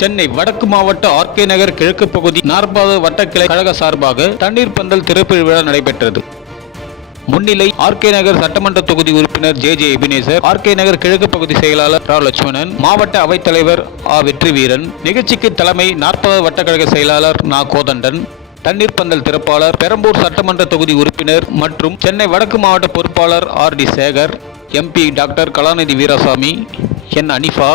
சென்னை வடக்கு மாவட்ட ஆர்கே நகர் கிழக்கு பகுதி 40வது வட்டக்கிளை கழக சார்பாக தண்ணீர் பந்தல் திறப்பு விழா நடைபெற்றது. முன்னிலை ஆர்கே நகர் சட்டமன்ற தொகுதி உறுப்பினர் ஜே எபினேசர், ஆர்கே நகர் கிழக்கு பகுதி செயலாளர் ரா லட்சுமணன், மாவட்ட அவைத்தலைவர் வெற்றிவீரன். நிகழ்ச்சிக்கு தலைமை 40வது வட்டக்கழக செயலாளர் நா கோதண்டன், தண்ணீர் பந்தல் திறப்பாளர் பெரம்பூர் சட்டமன்ற தொகுதி உறுப்பினர் மற்றும் சென்னை வடக்கு மாவட்ட பொறுப்பாளர் T Sekar, MP doctor Kalanidhi Veeraswamy, N Anifa,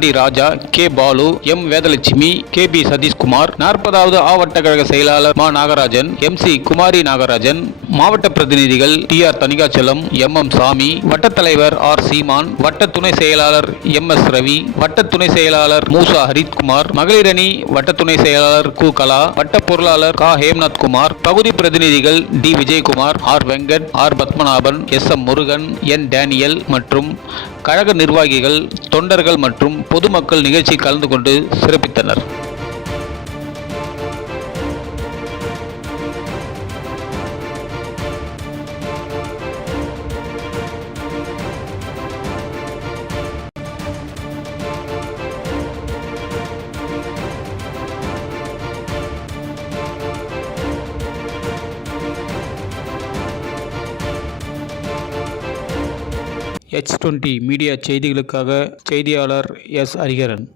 T Raja, K Balu, M Vedhalakshmi, KB Sathishkumar, 40வது வட்டக்கழக செயலாளர் நாகராஜன், MC குமாரி நாகராஜன், மாவட்ட பிரதிநிதிகள் TR தணிகாச்சலம், MM சாமி, வட்டத்தலைவர் சீமான், வட்ட துணை செயலாளர் MS ரவி, வட்ட துணை செயலாளர் மூசா ஹரித்குமார், மகளிரணி வட்ட துணை செயலாளர் கலா, வட்ட பொருளாளர் ஹேம்நாத் குமார், பகுதி பிரதிநிதிகள் D Vijayakumar, Venkat, Padmanabhan, SM Murugan, N Daniel மற்றும் கழக நிர்வாகிகள், தொண்டர்கள் மற்றும் பொதுமக்கள் நிகழ்ச்சி கலந்து கொண்டு சிறப்பித்தனர். H20 மீடியா செய்திகளுக்காக செய்தியாளர் S ஹரிஹரன்.